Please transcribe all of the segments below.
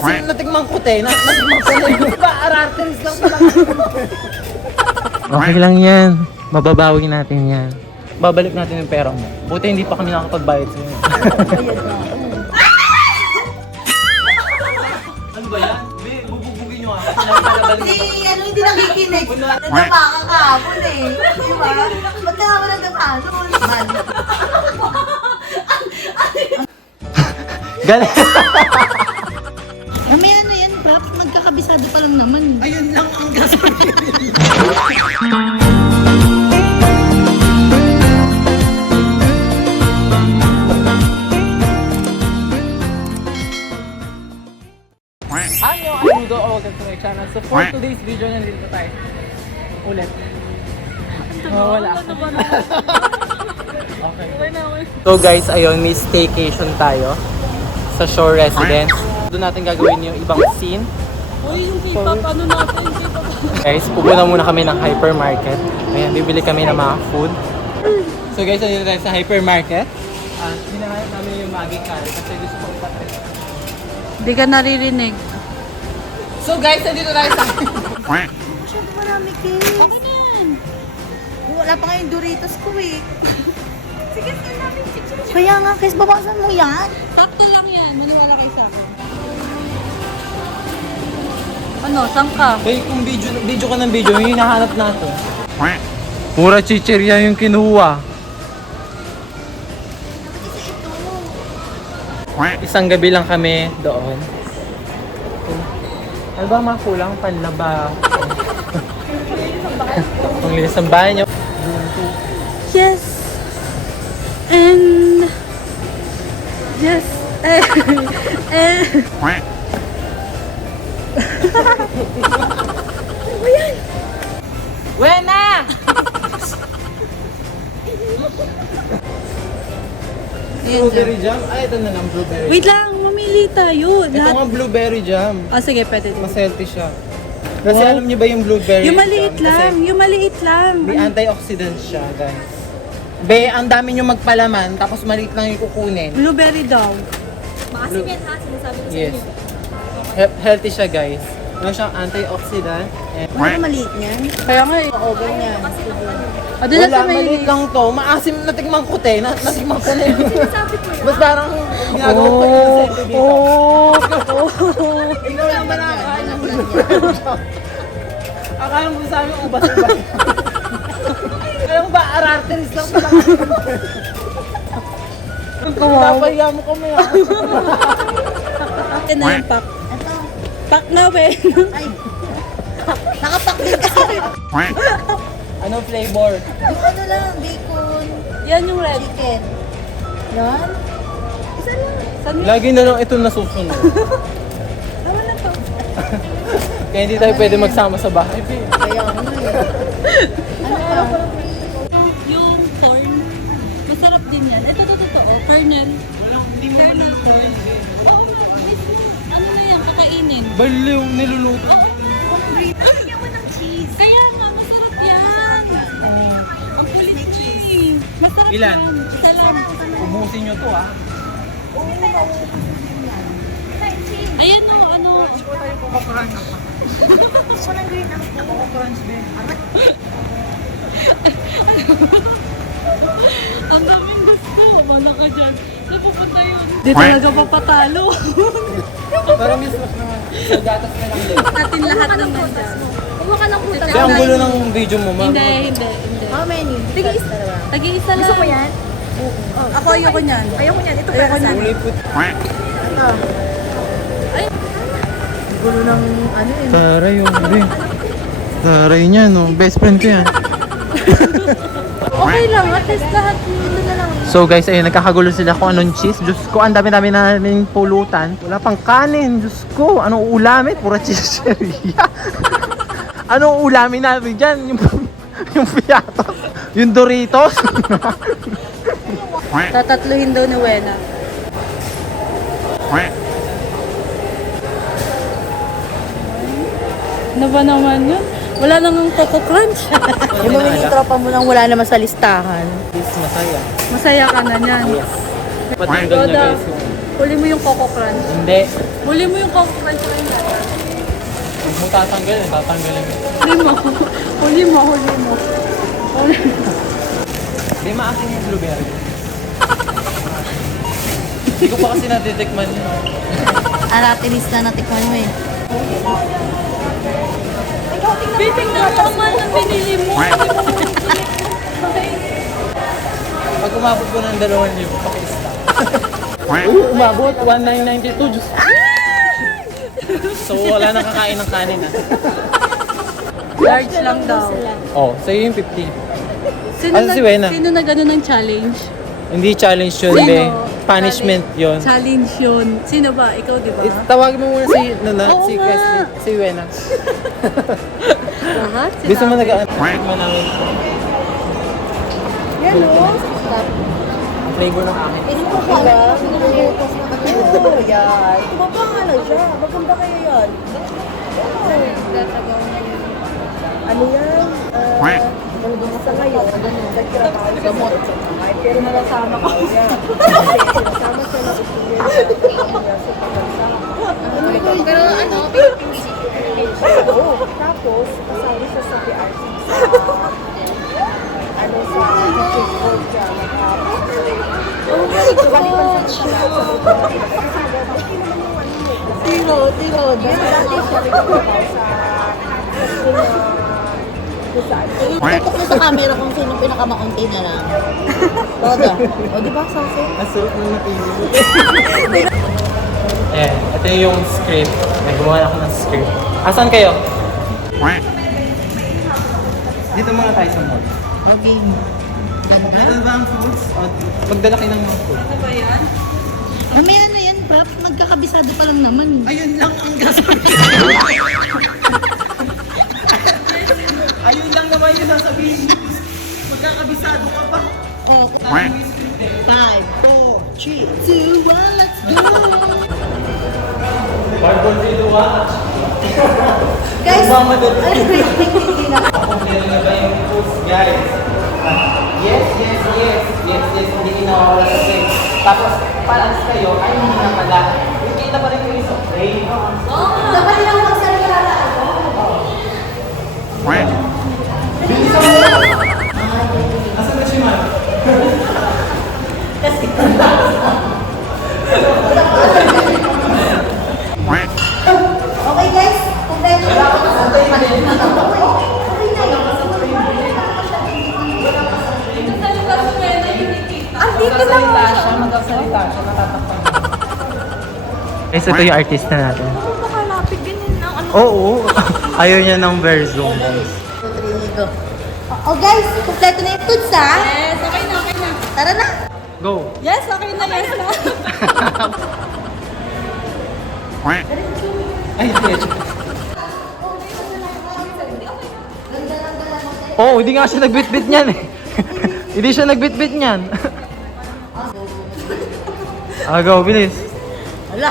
Maasim natikman ko te. Natikman ko te. Diba, ararteris lang talaga. Okay lang yan. Mababawi natin yan. Babalik natin yung pera mo. Buti hindi pa kami nakapagbayad sa inyo. Ano ba yan? Bubugugin nyo ako. Hindi nakikinig. Nadapa ka kahapon eh. Diba? Ba't ka naman nadapa noon? Galing! May ano yan, Prap? Magkakabisado pa lang naman. Ayun lang ang gasabihin. Hello, I'm Rudo. Welcome to my channel. So for today's video, nandito tayo. Ulit. Wala. Okay. So guys, ayun, may staycation tayo sa Shore Residence. Doon natin gagawin yung ibang scene. Uy, yung K-pop, ano natin, K-pop. Guys, pupunta muna kami ng hypermarket. Ayan, bibili kami ng mga food. So guys, nandito tayo sa hypermarket. At hinahanap namin yung maging curry kasi gusto ko ipatry. Hindi ka naririnig. So guys, nandito tayo sa... Masyado marami, kids. Ano yan? Wala pa nga yung Doritos ko eh. Sige, sige namin. Kaya nga, kids, babasan mo yan. Sakto lang yan. Maniwala kayo sa akin. Ano, saan ka? Hey, kung video ka ng video, yung hinahanap natin. Pura chichirya yung kinuha. Isang gabi lang kami doon. Ano ba mga kulang? Panlaba. Panglinis ng bahay niyo. Yes. And... Yes. Wena! Blueberry jam? Ay, ito na lang, blueberry. Wait lang, mamili tayo. Ito nga blueberry jam. Ah, sige, pwede. Mas healthy siya. Kasi alam niyo ba yung blueberry Yung maliit jam? lang, yung maliit lang. May antioxidants siya, guys. Be, ang dami nyo magpalaman, tapos maliit lang yung kukunin. Blueberry daw. Maasim yan ha, sinasabi ko sa Yes. inyo. Healthy siya, guys. Meron siyang antioxidant. And... Ano maliit niyan? Kaya nga eh. Over niyan. Ah, doon lang Wala, sa may... maliit lang to. Maasim natikman ko te. Natikman ko na yun. Sinasabi ko yan. Mas parang ginagawa ko yung sente dito. Ikaw lang ba nakakain ng blueberry jam? Akala mo sa amin ubas-ubas. Alam mo ba, ararteris lang talaga. Napahiya mo kami ah. Yan na yung pack. Ito. Pack na, Ben. Ay. Nakapak din kasi. Anong flavor? Yung ano lang, bacon, Yan yung red. chicken. Yan. Isa lang. Saan yun? Lagi na lang ito nasusunod. Tama na to. Kaya hindi tayo pwede magsama sa bahay. Be. Kaya ano eh. Ano pa? Yung corn. Masarap din yan. Ito, totoo. Kernel. Kernel corn. Oo nga. Ano na yan, kakainin. Baliw, niluluto. Lagyan mo ng cheese. Kaya nga, masarap yan. Ang kulit cheese. Masarap Ilan? yan. Isa lang. Ubusin nyo to ha. Ayan o, ano. Ang daming gusto. Bala ka dyan. Saan pupunta yun? Di talaga papatalo. Pero miss mas naman. So gatas na lang din. Atin lahat ng nandyan. Huwag ka ng putas. Kaya ang gulo ng video mo, ma'am. Hindi. How many? Tig-isa. Tag-iisa lang. Gusto mo yan? Ako ayoko niyan. Ayoko niyan. Ito Ayoko para sa niyan. Kulay puti. Ito. Ay. Gulo ng ano eh. Taray yung be. Taray niya no. Best friend ko yan. Okay lang. At least lahat dito na lang. So guys, ayun, nagkakagulo sila kung anong cheese. Diyos ko, ang dami-dami na naming pulutan. Wala pang kanin. Diyos ko, anong ulamin? Pura chicheria. Anong ulamin namin dyan? Yung piatos. Yung Doritos. Tatatluhin daw ni Wena. Ano ba naman yun? Wala nang Coco Crunch. Yung mga yung tropa mo nang wala naman sa listahan. Please, masaya. Masaya ka na niyan. Patanggal niya guys yung Huli mo yung Coco Crunch. Hindi. Huli mo yung Coco Crunch. Huwag mo tatanggalin. Tatanggalin mo. Huli mo. Huli mo. Huli mo. Hindi maakin yung blueberry. Hindi ko pa kasi natitikman yun. Aratilis na natikman mo eh. Biting na naman ang binili mo. Pag umabot ko ng 2,000, paki-stop. Umabot, 1,992. Diyos. So, wala nang kakain ng kanin ah. Large lang daw. Oh, sa'yo yung 50. Sino Ano si Wena? Sino na gano'n ng challenge? Hindi challenge yun, Sino? be. Punishment yun. Challenge yun. Sino ba? Ikaw, di ba? Tawag mo muna si, Oo si nga. Kesley, si Wena. Lahat? Gusto mo nag-aantay mo namin. Yan o. Ang flavor ng akin. Hindi ko pala. Nilutos na katulog. Yan. Kumapangala siya. Maganda kayo yan. Ano yan? Sa ngayon, nagtrabaho sa gamot. Pero nalasama ko. Nasama siya na sa pagbansa. Pero ano, Oo. Tapos, kasali siya sa PRC sa teaching board siya. Tiro. Dati siya nagtrabaho sa kung saan. Tutok mo sa camera kung sino pinakamaunti na lang. Toda. O, di ba, Sase? Ang sarap na napili. Ito yung script. May gumawa ako ng script. Asan kayo? Dito muna tayo sa mall. Okay. Meron ba ang foods? O, magdala kayo ng mga food. Ano ba yan? Mamaya na yan, Prap. Magkakabisado pa lang naman. Ayun lang ang gasol. Ayun lang naman yung sasabihin. Magkakabisado ka pa. 5, 4, 3, 2, 1, let's go! Barbon dito ka. Guys, Meron na ba yung foods, guys? Yes. Hindi kinawawala sa frame. Tapos, balance kayo, ay hindi na pala. Yung kita pa rin kayo sa frame. dapat lang magsalita ako. Asan na si Man? Okay guys, kung tayo Magsasalita siya, natatakpan. Guys, ito yung artista natin. makalapit ganyan ang ano. Oo. Ayaw niya ng verso, guys. Oh guys, kumpleto na yung foods ha. Yes, okay na. Tara na. Go! Yes, okay na. Yes na. Ay, medyo. Oo, hindi nga siya nagbitbit niyan eh. Hindi siya nagbitbit niyan. Go, bilis. Wala.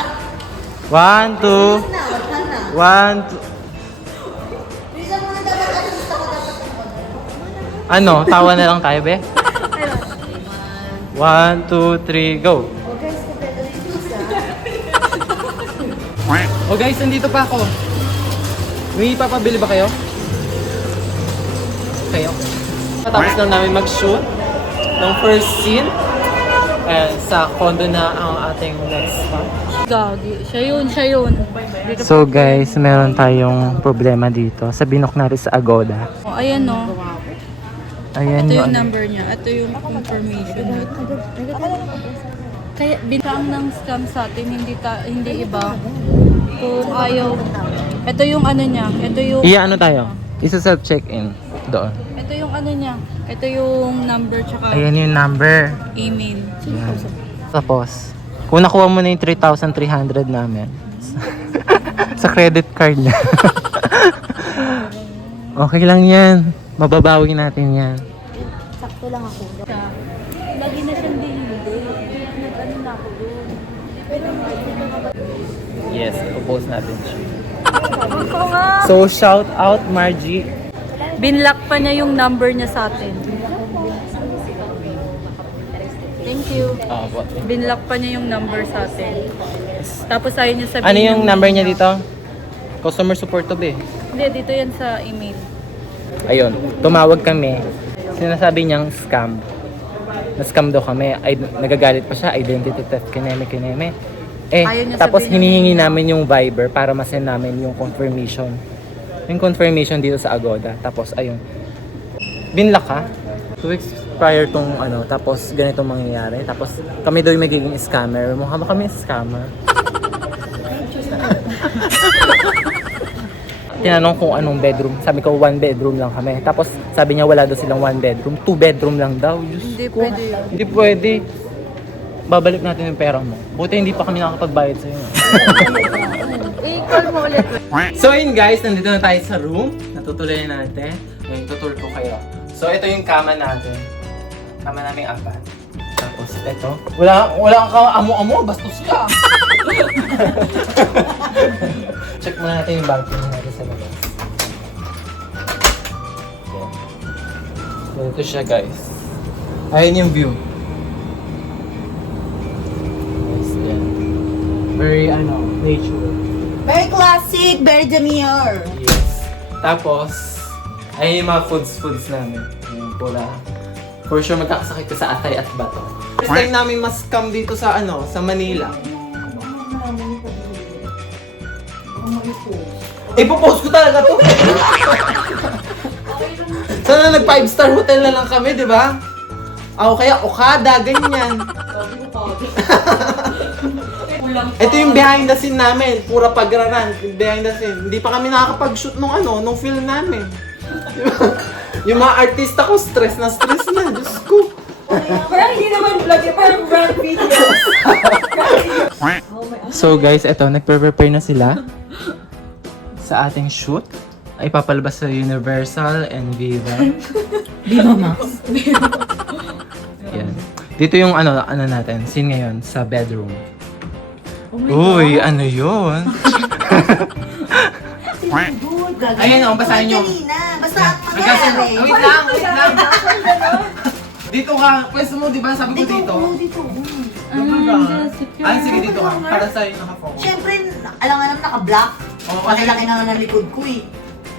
1, 2. Na, wala na. 1, 2. Bisa mo na dapat ano gusto ko dapat yung Ano, tawa na lang tayo, be? 1, 2, 3, go! Oh guys, kumpleto na yung foods ha. Oh guys, nandito pa ako. May ipapabili ba kayo? Kayo? Tapos lang namin mag-shoot ng first scene. Sa condo na ang ating next spot. Gagi. Siya yun. So guys, meron tayong problema dito sa binok natin sa Agoda. Oh, ayan no. Ayan Ito yung yung number niya. Ito yung information niya. Kaya binang ng scam sa atin, hindi iba. Kung ayaw. Ito yung ano niya. Ito yung ano tayo? Isa self-check-in doon. Ito yung ano niya. Ito yung number tsaka Ayan yung number. email. Yan. Tapos, kung nakuha mo na yung 3,300 namin sa credit card niya. Okay lang yan. Mababawi natin yan. Sakto lang ako. Lagi na siyang hindi. Nag-ano na ako doon. Yes, ipopost natin siya. Ako nga. So, shout out Margie. Binlock pa niya yung number niya sa atin. Thank you. Opo. Binlock pa niya yung number sa atin. Tapos ayaw niya sabihin. Ano yung number niya dito? Customer support to be. Hindi, dito yan sa email. Ayun, tumawag kami. Sinasabi niyang scam. Na-scam daw kami. Ay, nagagalit pa siya. Identity theft, kineme. Ayaw niya Tapos sabihin hinihingi namin yung Viber para masend namin yung confirmation. Yung confirmation dito sa Agoda. Tapos, ayun. Binlock ka? 2 weeks prior tong ano, tapos ganitong mangyayari. Tapos kami daw yung magiging scammer. Mukha ba kami scammer? Tinanong kung anong bedroom. Sabi ko 1 bedroom lang kami. Tapos sabi niya wala daw silang 1 bedroom. 2 bedroom lang daw. Diyos Hindi ko. pwede. Hindi pwede. Babalik natin yung pera mo. Buti hindi pa kami nakakapagbayad sa'yo. I-call mo ulit. So yun guys, nandito na tayo sa room. Natutuloy natin. Ngayon tutur ko kayo. So ito yung kama natin. Kama namin 4. Tapos ito. Wala kang amo-amo. Bastos ka. Check muna natin yung balcony natin sa labas. Okay. So ito siya guys. Ayun yung view. Yes, yan. Very nature. Very classic, very demure. Yes. Tapos, ay yung mga foods namin. Yung pula. For sure magkakasakit ka sa atay at bato. First time namin mas scam dito sa sa Manila. Ipopost ko talaga to. Sana nag 5-star hotel na lang kami, di ba? Kaya Okada, ganyan. Ito yung behind the scene namin, pura pagraran, behind the scene. Hindi pa kami nakakapag-shoot nung film namin. Yung mga artista ko, stress na, Diyos ko. Parang hindi naman vlog eh, parang vlog videos. So guys, eto, nagpe-prepare na sila sa ating shoot. Ay papalabas sa Universal and Viva. Viva Max. Yan. Dito yung natin, scene ngayon sa bedroom. Uy, ano yun? Good, gagawin. Ayan, basahin nyo. Kanina, basta ang Magkasin, mangyari. wait lang. Dito ka, pwesto mo, di ba? Sabi ko dito. Dito. Sige, dito ka. Para sa'yo naka-focus. Siyempre, alam naka-block. Oo, Laki-laki na ng likod ko eh.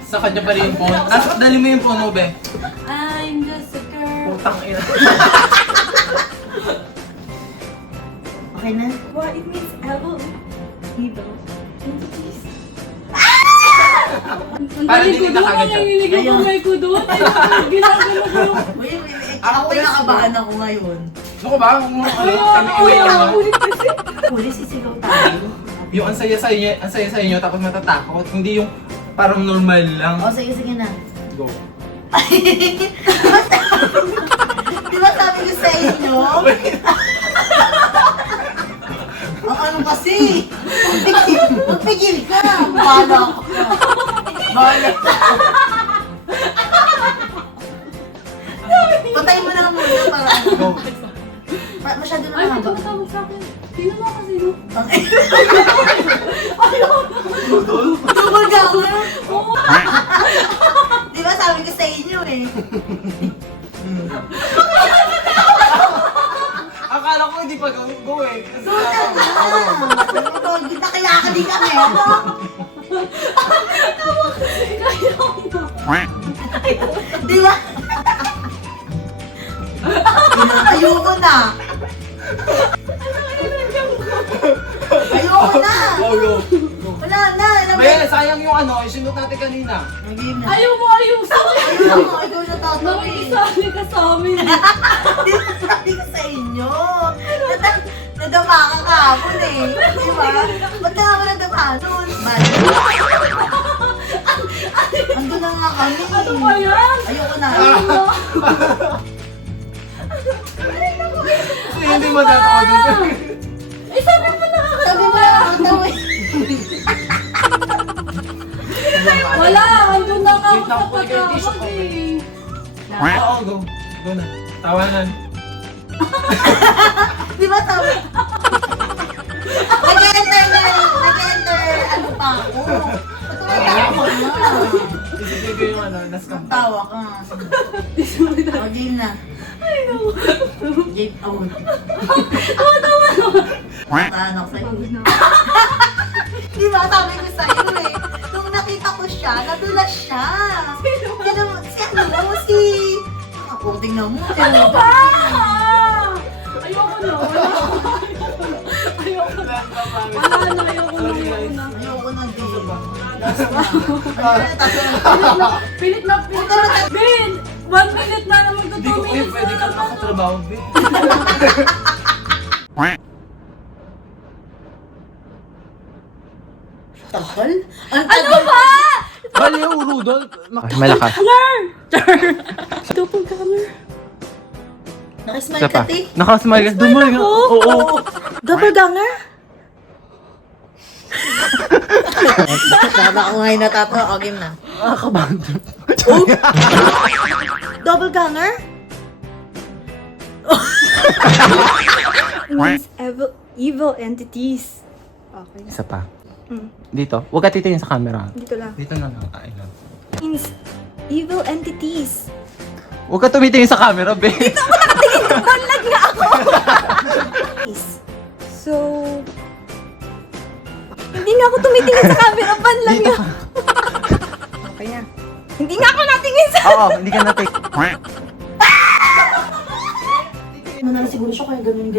Sa kanya pa rin yung phone. Dali mo yung phone mo, be. I'm just a girl. Putang ina. Okay na? What it means, Evo. Evo. Para dinig ka kagad siya. Nanginginig ang kamay ko doon. Ginagano ko yung... Uy, ako nakabahan ako ngayon. Ano ba? Huli sisigaw tayo. Yung ang saya sa inyo tapos matatakot. Hindi yung parang normal lang. O, sige na. Go. Di ba sabi ko sa inyo? Ang ano kasi? Magpigil ka. Bahala ka. Patayin mo na lang muna para Go. masyado na Ay, may mahaba. tumatawag sa akin. Sino na kasi no? Tungkol ka ako. Di ba sabi ko sa inyo eh? Akala ko hindi pa go eh. Kita kaya ka din kami. Ano? Di ba? Ayoko na. Ayoko na. Go. Wala na. May sayang yung yung sinut natin kanina. Hindi na. Ayaw mo, sa akin. Ayoko. Ikaw na tatawin. Nakikisali ka sa amin. Di ba sabi ko sa inyo? Nadama ka kahapon eh. Di ba? Ba't ka ako nadama nun? Ando na nga kami. Ano ba yan? Ayoko na. Kasi hindi mo tatawag. Eh, sabi mo Sabi nakakatawa. mo na nakatawin. Wala, andun na nga ako Wait lang, sa kuya, yung tissue patawag ko. eh. Oo, go. Go na. Tawanan. Di ba sabi? Nag-enter, ano pa ako? Tumatawa na. Isipin ko yung nascam. Tawa ka. O, game na. Jake, oh. Ano sa'yo? Di ba sabi ko sa'yo eh. Nung nakita ko siya, nadulas siya. Si ano, si... Ako, tingnan mo. Ano ba? Ayoko na. Ayoko na. Ayoko na din. Pilit na. Ben! 1 minute na naman to 2 minutes na naman. makatrabaho, be. Takal? Ano ba? Bali yung Rudolph. Malakas. Doppelganger. Nakismile Isa ka, pa. te? Nakasmile ka. Dumay ka. Oo. Doppelganger? Tama ko ngayon natatawa. O, game na. Nakakabando. Doppelganger? Means evil entities. Okay. Isa pa. Mm. Dito. Huwag ka titingin sa camera. Dito lang. Dito na lang. Ay, lang. Means evil entities. Huwag ka tumitingin sa camera, be. Banlag nga ako! So... Hindi nga ako tumitingin sa camera. Banlag Dito nga. ka. Okay na. Hindi nga ako natingin sa... Oo, hindi ka natin. Ano na siguro siya kaya ganun.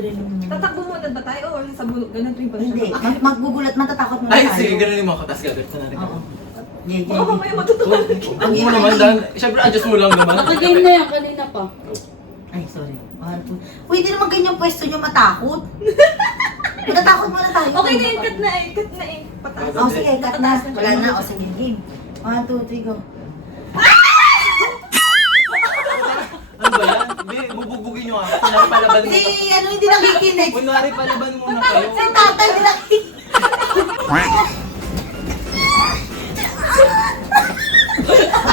Tatakbo muna ba tayo o sa bulok? Ganun rin ba siya? Hindi. Maggugulat, matatakot muna tayo. ganun mo ako. Tapos gagawin natin. Oo. Yeah. Baka mamaya matutunan. Huwag mo naman, Dan. Siyempre, adjust mo lang naman. Nakagame na yan kanina pa. Ay, sorry. Uy, hindi naman ganyang pwesto nyo matakot. Matatakot muna tayo. Okay na yun, cut na eh. Cut na eh. Pataas. O, sige, cut na. Wala na. O, sige, game. 1, 2, 3, go. Ano ba yan? Be, bubugbugin nyo ako. Kunwari palaban mo. Hindi, hindi nakikinig. Kunwari palaban muna kayo. Si tatay, hindi nakikinig.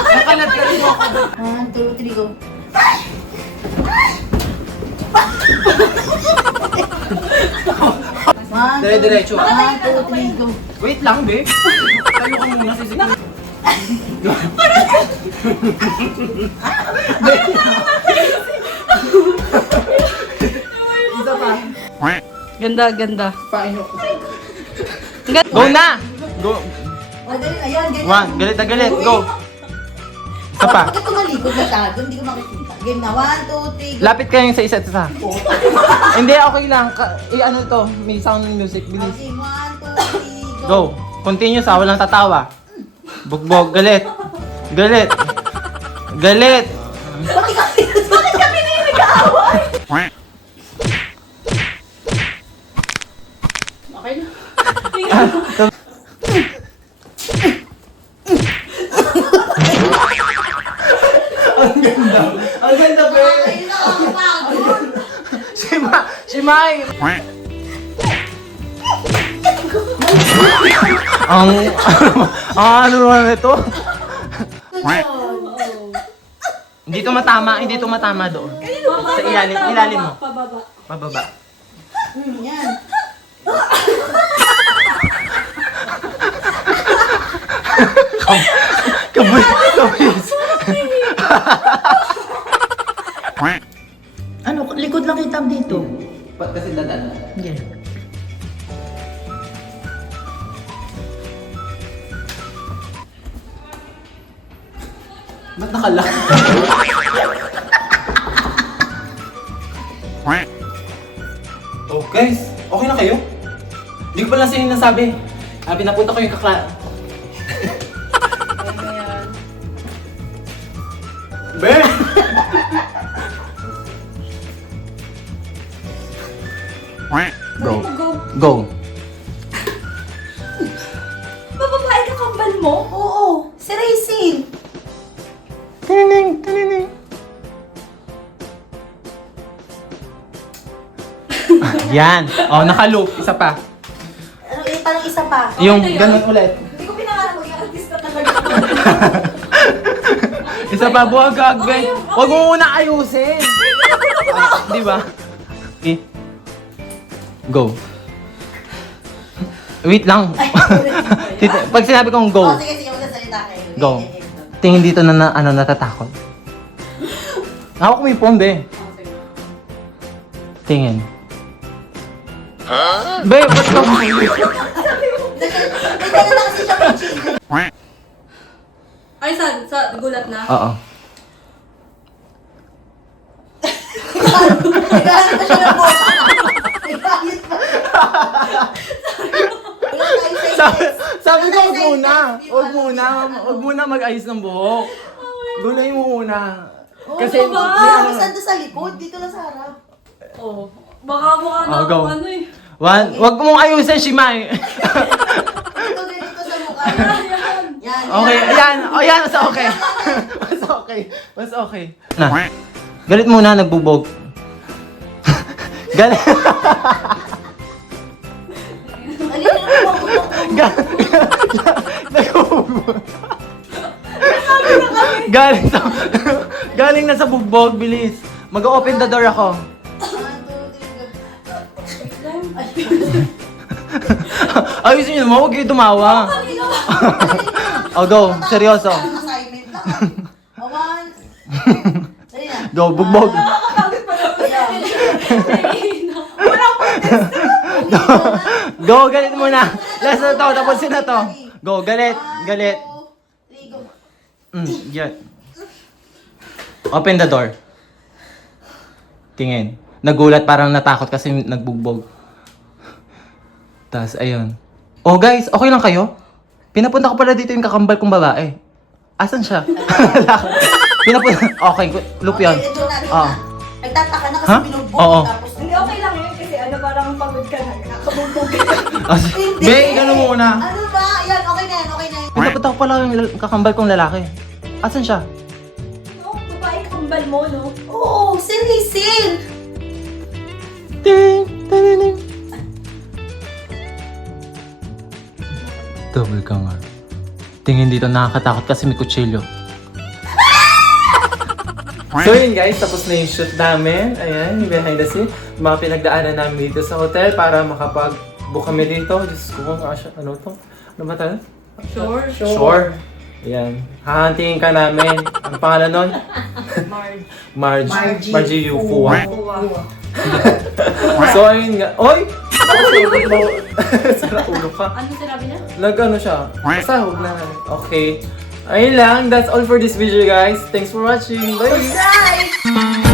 Nakalat ka rin ako. 1, 2, 3, go. Dire-diretso. 1, 2, 3, go. Wait lang, be. Tayo ka muna, sisikot. Isa pa. Ganda. Paano ko? Go na! Go. O, dali, ayan, ganyan. One, galit na galit. Go. Isa pa. Bakit tumalikod masyado? Hindi ko makikita. Game na. 1, 2, 3, go. Lapit kayo sa isa't isa. Hindi, okay lang. Ano to? May sound music. Bilis. Okay, 1, 2, 3, Go. Continuous ha. Walang tatawa. Bugbog. Galit. Galit. Galit. Bakit kami na yung nag-aaway? Okay na. Ang ganda. Ang ganda, be. Ay, nakakapagod. Si Mai. Ang ano naman ito? Hindi to matama doon. Sa ilalim mo. Pababa. Pababa. Yan. Kabis. Ano, likod lang kita dito. Ba't kasi dadan? Hindi. Ba't nakalak? Oh guys, okay na kayo? Hindi ko pa lang sa'yo nasabi. Pinapunta ko yung Ben! Go. Go. Bababae ka kambal mo? Oo, si Racing. Tinining. Yan. Oh, naka-loop. Isa pa. Ano, parang isa pa. Yung ganun ulit. Hindi ko pinangarap maging artista talaga. Isa pa, buwagag, Ben. Huwag mo muna ayusin. Di ba? Okay. Go. Wait lang. Pag sinabi kong go, Oh, sige, magsasalita kayo. Go. Okay. tingin dito na, natatakot. Hawak mo yung phone, be. Tingin. Babe, ba't ka? May dala na kasi siya ng chili. Ay, sa gulat na? Oo. Nagalit pa siya ng boka. Nagalit pa. Wala tayo sa Sabi ko, Wala huwag tayo muna. sa Huwag muna mag-ayos ng buhok. Gulay mo muna. Kasi, Kasi may ano- saan doon sa likod? Dito lang sa harap. Oo. Baka mukha na Oh, go. ako ano eh. Huwag mong ayusin, Shimay. Dito dito sa mukha. Yan. Okay, ayan. O, yan. Mas okay. Mas okay. Mas okay. Na. Galit muna, nagbubog. Galit. Alin na mo. Nagbubog. Galing na sa bugbog, bilis. Mag-open the door ako. 1, 2, 3. Ayusin nyo naman, huwag kayo tumawa. O, go. Seryoso. Assignment lang. O, 1. Dali na. Go, bugbog. Go, galit muna. Last na to, tapusin na to. Go, galit. Galit. 1, 2, 3, go. Yan. Open the door. Tingin. Nagulat, parang natakot kasi nagbugbog. Tapos, ayun. Oh guys, okay lang kayo? Pinapunta ko pala dito yung kakambal kong babae. Asan siya? Pinapunta. Okay, loop yun. Okay, ito na. Ah. Nagtataka na kasi Ha? binugbog. Oo. Tapos, Hindi, okay lang yun kasi ano, parang pagod ka na. Nakabubog ka. Hindi. Be, ganun muna. Ano ba? Yan, okay na yan, okay na yan. Pinapunta ko pala yung kakambal kong lalaki. Asan siya? No, babae kambal mo, no? Oo, si Rizel. Ting, ting, ting. Double ka nga. Tingin dito nakakatakot kasi may kutsilyo. So yun guys, tapos na yung shoot namin. Ayan, yung behind the scene. Mga pinagdaanan namin dito sa hotel para makapag-book kami dito. Diyos ko, ano to? Ano ba tayo? Sure. Ayan. Hahantingin ka namin. Ang pangalan nun? Margie Yufua. So ayun nga. Oy! Sara ulo ka. Ano sinabi niya? Nag-ano siya? Basta huwag na. Okay. Ayun lang. That's all for this video guys. Thanks for watching. Bye! Bye!